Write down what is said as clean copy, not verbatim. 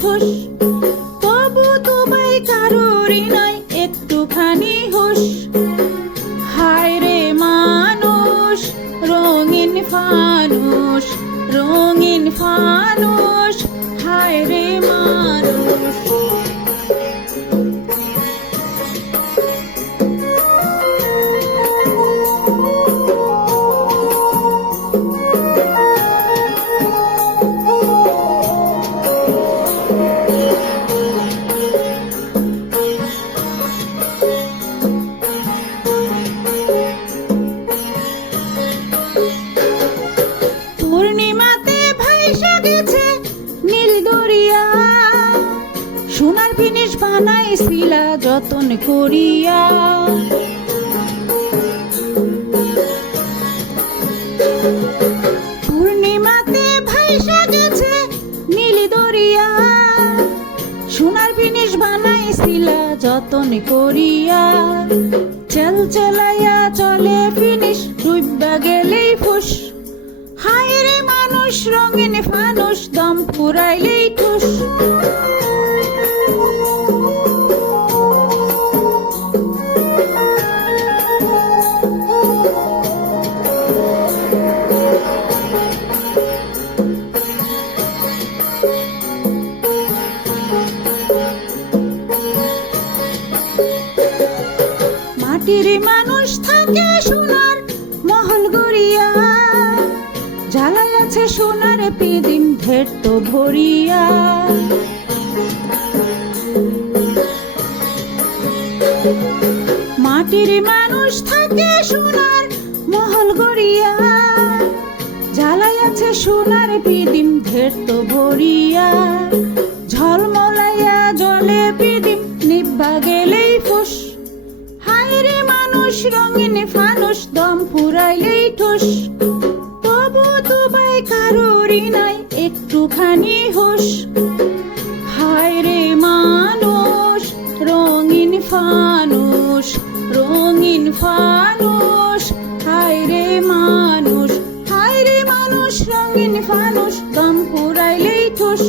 ঠুস, তবু তোমায় কারোরই নাই একটুখানি হুঁশ। হায় রে মানুষ, রঙিন ফানুষ, রঙিন ফানুষ, হায় রে মানুষ। পূর্ণিমাতে ভাইসা গেছে নীল দরিয়া, সোনার জিনিস বানাইছিলা যতন করিয়া। পূর্ণিমাতে ভাইসা গেছে নীল দরিয়া, সোনার জিনিস বানাইছিলা যতন করিয়া। চেল চেলাইয়া চলে ফিনিশ, ডুইবা গেলেই ফুস। হায় রে মানুষ, রঙিন ফানুষ, দম ফুরাইলেই ঠুস। মাটির মানুষ থাকে সোনার মহল গড়িয়া, জ্বালাই আছে সোনার পিদিম ঢের তো ভরিয়া। মাটির মানুষ থাকে সোনার মহল গড়িয়া, জ্বালাই আছে সোনার পিদিম ঢের তো ভরিয়া। ঝলমলাইয়া জলে পিদিম নিব্বা গেলেই ফুস। হায় রে মানুষ, রঙিন ফানুষ, দম ফুরাইলেই ঠুস, তবু তোমায় কারোরই নাই একটুখানি হুঁশ। হায় রে মানুষ, রঙিন ফানুষ, রঙিন ফানুষ, হায় রে মানুষ, হায় রে মানুষ, রঙিন ফানুষ, দম ফুরাইলেই ঠুস।